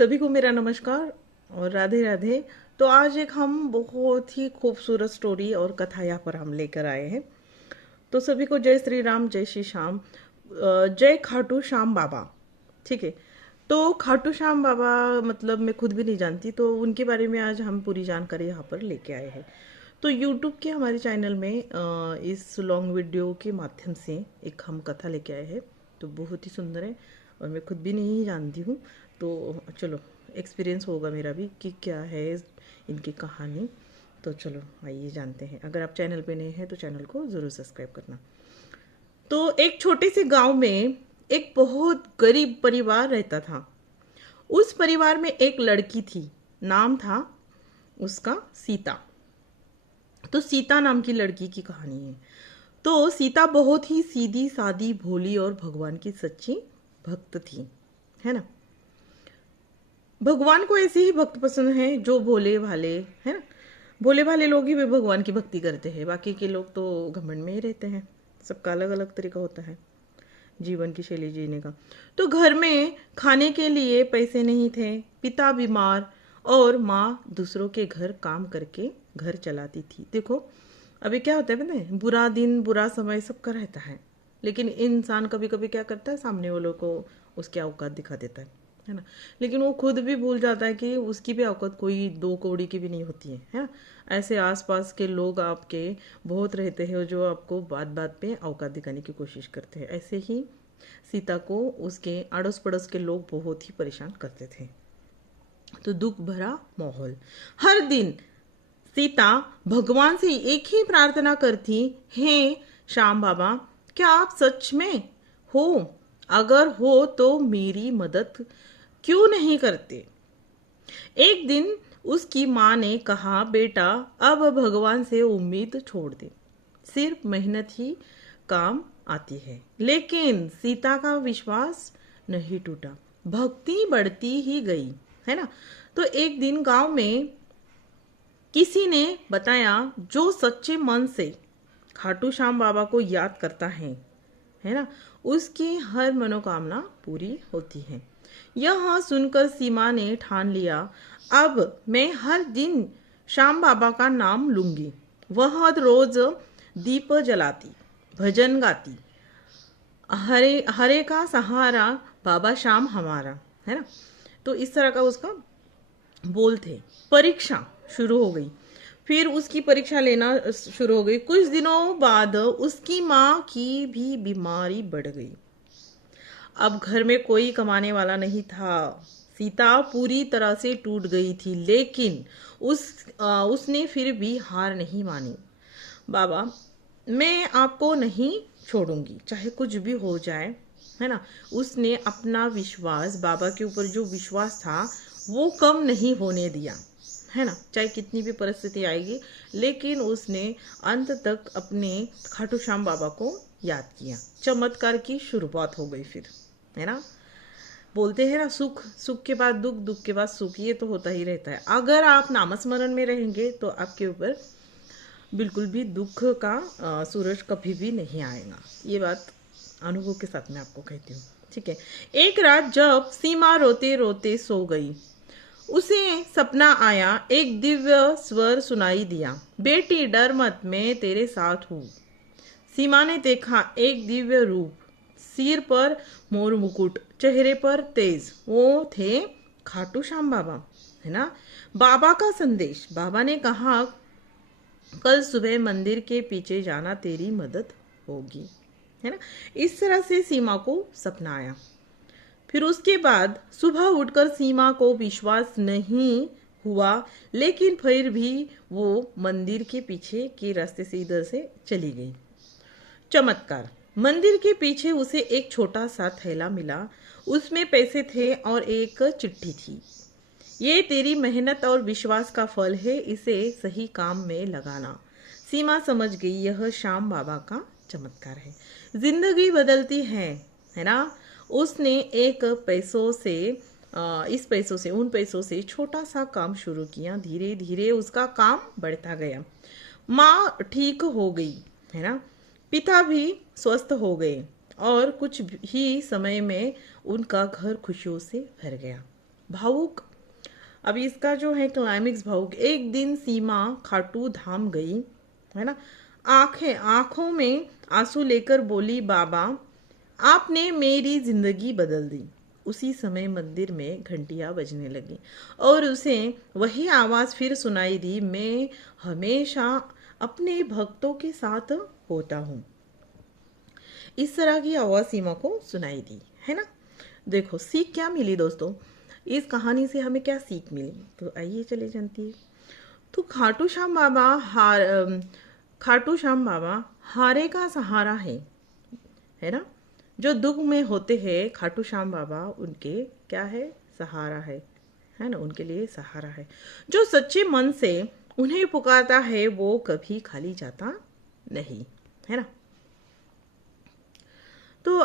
सभी को मेरा नमस्कार और राधे राधे। तो आज एक हम बहुत ही खूबसूरत स्टोरी और कथा यहाँ पर हम लेकर आए हैं। तो सभी को जय श्री राम, जय श्री श्याम, जय खाटू श्याम बाबा। ठीक है। तो खाटू श्याम बाबा मतलब मैं खुद भी नहीं जानती, तो उनके बारे में आज हम पूरी जानकारी यहाँ पर लेके आए हैं। तो यूट्यूब के हमारे चैनल में इस लॉन्ग वीडियो के माध्यम से एक हम कथा लेके आए हैं। तो बहुत ही सुंदर है और मैं खुद भी नहीं जानती हूँ। तो चलो एक्सपीरियंस होगा मेरा भी कि क्या है इनकी कहानी। तो चलो आइए जानते हैं। अगर आप चैनल पे नए हैं तो चैनल को ज़रूर सब्सक्राइब करना। तो एक छोटे से गांव में एक बहुत गरीब परिवार रहता था। उस परिवार में एक लड़की थी, नाम था उसका सीता। तो सीता नाम की लड़की की कहानी है। तो सीता बहुत ही सीधी सादी, भोली और भगवान की सच्ची भक्त थी, है ना। भगवान को ऐसे ही भक्त पसंद है जो भोले भाले, है ना। भोले भाले लोग ही वे भगवान की भक्ति करते हैं, बाकी के लोग तो घमंड में ही रहते हैं। सबका अलग अलग तरीका होता है जीवन की शैली जीने का। तो घर में खाने के लिए पैसे नहीं थे, पिता बीमार और माँ दूसरों के घर काम करके घर चलाती थी। देखो अभी क्या होता है पता है, बुरा दिन बुरा समय सबका रहता है, लेकिन इंसान कभी कभी क्या करता है, सामने वालों को उसकी औकात दिखा देता है ना। लेकिन वो खुद भी भूल जाता है कि उसकी भी औकात कोई दो कौड़ी की भी नहीं होती है ना। ऐसे आसपास के लोग आपके बहुत रहते हैं जो आपको बात बात पे औकात दिखाने की कोशिश करते हैं। ऐसे ही सीता को उसके अड़ोस पड़ोस के लोग बहुत ही परेशान करते थे। तो दुख भरा माहौल। हर दिन सीता भगवान से एक ही प्रार्थना करती, हे श्याम बाबा, क्या आप सच में हो? अगर हो तो मेरी मदद क्यों नहीं करते? एक दिन उसकी माँ ने कहा, बेटा अब भगवान से उम्मीद छोड़ दे, सिर्फ मेहनत ही काम आती है। लेकिन सीता का विश्वास नहीं टूटा, भक्ति बढ़ती ही गई, है ना। तो एक दिन गांव में किसी ने बताया, जो सच्चे मन से खाटू श्याम बाबा को याद करता है ना, उसकी हर मनोकामना पूरी होती है। यह सुनकर सीमा ने ठान लिया, अब मैं हर दिन श्याम बाबा का नाम लूंगी। वह रोज दीप जलाती, भजन गाती, हरे हरे का सहारा बाबा श्याम हमारा, है ना। तो इस तरह का उसका बोल थे। परीक्षा शुरू हो गई, फिर उसकी परीक्षा लेना शुरू हो गई। कुछ दिनों बाद उसकी माँ की भी बीमारी बढ़ गई। अब घर में कोई कमाने वाला नहीं था। सीता पूरी तरह से टूट गई थी, लेकिन उसने फिर भी हार नहीं मानी। बाबा, मैं आपको नहीं छोड़ूंगी, चाहे कुछ भी हो जाए, है ना। उसने अपना विश्वास, बाबा के ऊपर जो विश्वास था वो कम नहीं होने दिया, है ना। चाहे कितनी भी परिस्थिति आएगी, लेकिन उसने अंत तक अपने खाटू श्याम बाबा को याद किया। चमत्कार की शुरुआत हो गई फिर, है ना। बोलते हैं ना, सुख सुख के बाद दुख, दुख के बाद सुख, ये तो होता ही रहता है। अगर आप नामस्मरण में रहेंगे तो आपके ऊपर बिल्कुल भी दुख का सूरज कभी भी नहीं आएगा। ये बात अनुभव के साथ मैं आपको कहती हूँ, ठीक है। एक रात जब सीमा रोते रोते सो गई, उसे सपना आया। एक दिव्य स्वर सुनाई दिया, बेटी डर मत, मैं तेरे साथ हूँ। सीमा ने देखा एक दिव्य रूप, सिर पर मोर मुकुट, चेहरे पर तेज। वो थे खाटू श्याम बाबा, है ना। बाबा का संदेश। बाबा ने कहा, कल सुबह मंदिर के पीछे जाना, तेरी मदद होगी, है ना। इस तरह से सीमा को सपना आया। फिर उसके बाद सुबह उठकर सीमा को विश्वास नहीं हुआ, लेकिन फिर भी वो मंदिर के पीछे के रास्ते से इधर से चली गई। चमत्कार। मंदिर के पीछे उसे एक छोटा सा थैला मिला। उसमें पैसे थे और एक चिट्ठी थी। ये तेरी मेहनत और विश्वास का फल है, इसे सही काम में लगाना। सीमा समझ गई यह श्याम बाबा का चमत्कार है, जिंदगी बदलती है ना। उसने एक पैसों से इस पैसों से, उन पैसों से छोटा सा काम शुरू किया। धीरे धीरे उसका काम बढ़ता गया। माँ ठीक हो गई, है ना। पिता भी स्वस्थ हो गए और कुछ ही समय में उनका घर खुशियों से भर गया। भावुक। अब इसका जो है क्लाइमेक्स भावुक। एक दिन सीमा खाटू धाम गई, है ना, आंखों में आंसू लेकर बोली, बाबा आपने मेरी जिंदगी बदल दी। उसी समय मंदिर में घंटियां बजने लगी और उसे वही आवाज फिर सुनाई दी, मैं हमेशा अपने भक्तों के साथ होता हूँ। इस तरह की आवाज सीमा को सुनाई दी, है ना। देखो सीख क्या मिली दोस्तों, इस कहानी से हमें क्या सीख मिली, तो आइए चले जानती है। तो खाटू श्याम बाबा हारे का सहारा है ना। जो दुख में होते हैं खाटू श्याम बाबा उनके क्या है, सहारा है ना, उनके लिए सहारा है। जो सच्चे मन से उन्हें पुकारता है वो कभी खाली जाता नहीं, है ना। तो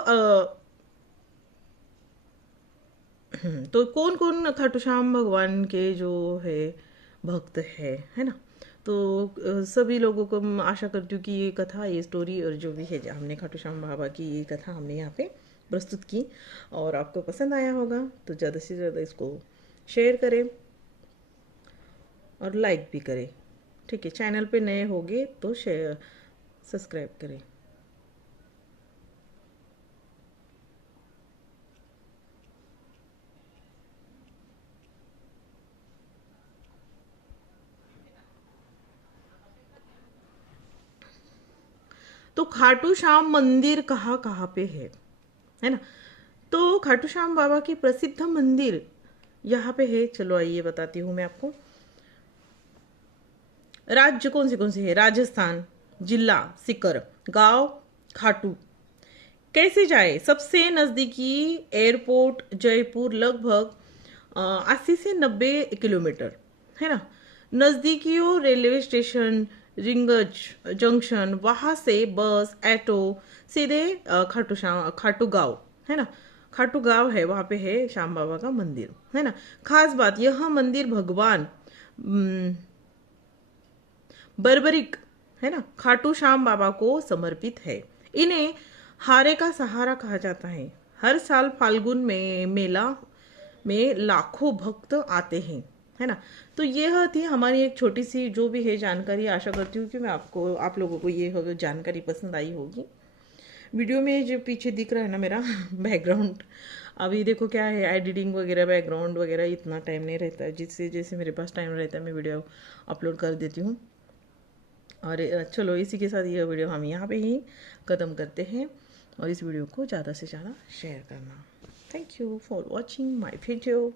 तो कौन कौन खाटू श्याम भगवान के जो है भक्त है ना। तो सभी लोगों को मैं आशा करती हूँ कि ये कथा, ये स्टोरी और जो भी है हमने खाटू श्याम बाबा की ये कथा हमने यहाँ पे प्रस्तुत की और आपको पसंद आया होगा। तो ज़्यादा से ज़्यादा इसको शेयर करें और लाइक भी करें, ठीक है। चैनल पे नए होंगे तो शेयर सब्सक्राइब करें। तो खाटू श्याम मंदिर कहाँ कहाँ पे है ना। तो खाटू श्याम बाबा की प्रसिद्ध मंदिर यहाँ पे है, चलो आइए बताती हूँ मैं आपको। राज्य कौन से है, राजस्थान, जिला सीकर, गांव खाटू। कैसे जाए, सबसे नजदीकी एयरपोर्ट जयपुर लगभग 80 से 90 किलोमीटर, है ना। नजदीकी रेलवे स्टेशन रिंगज जंक्शन, वहां से बस ऑटो सीधे खाटू गांव, है ना। खाटू गांव है, वहां पे है श्याम बाबा का मंदिर, है ना। खास बात, यह मंदिर भगवान बर्बरिक, है ना, खाटू श्याम बाबा को समर्पित है। इन्हें हारे का सहारा कहा जाता है। हर साल फाल्गुन में मेला में लाखों भक्त आते हैं, है ना। तो यह थी हमारी एक छोटी सी जो भी है जानकारी। आशा करती हूँ कि मैं आप लोगों को ये जानकारी पसंद आई होगी। वीडियो में जो पीछे दिख रहा है ना मेरा बैकग्राउंड, अभी देखो क्या है, एडिटिंग वगैरह बैकग्राउंड वगैरह इतना टाइम नहीं रहता है, जिससे जैसे मेरे पास टाइम रहता है मैं वीडियो अपलोड कर देती हूँ। और चलो इसी के साथ यह वीडियो हम यहाँ पे ही ख़त्म करते हैं और इस वीडियो को ज़्यादा से ज़्यादा शेयर करना। Thank you for watching my video.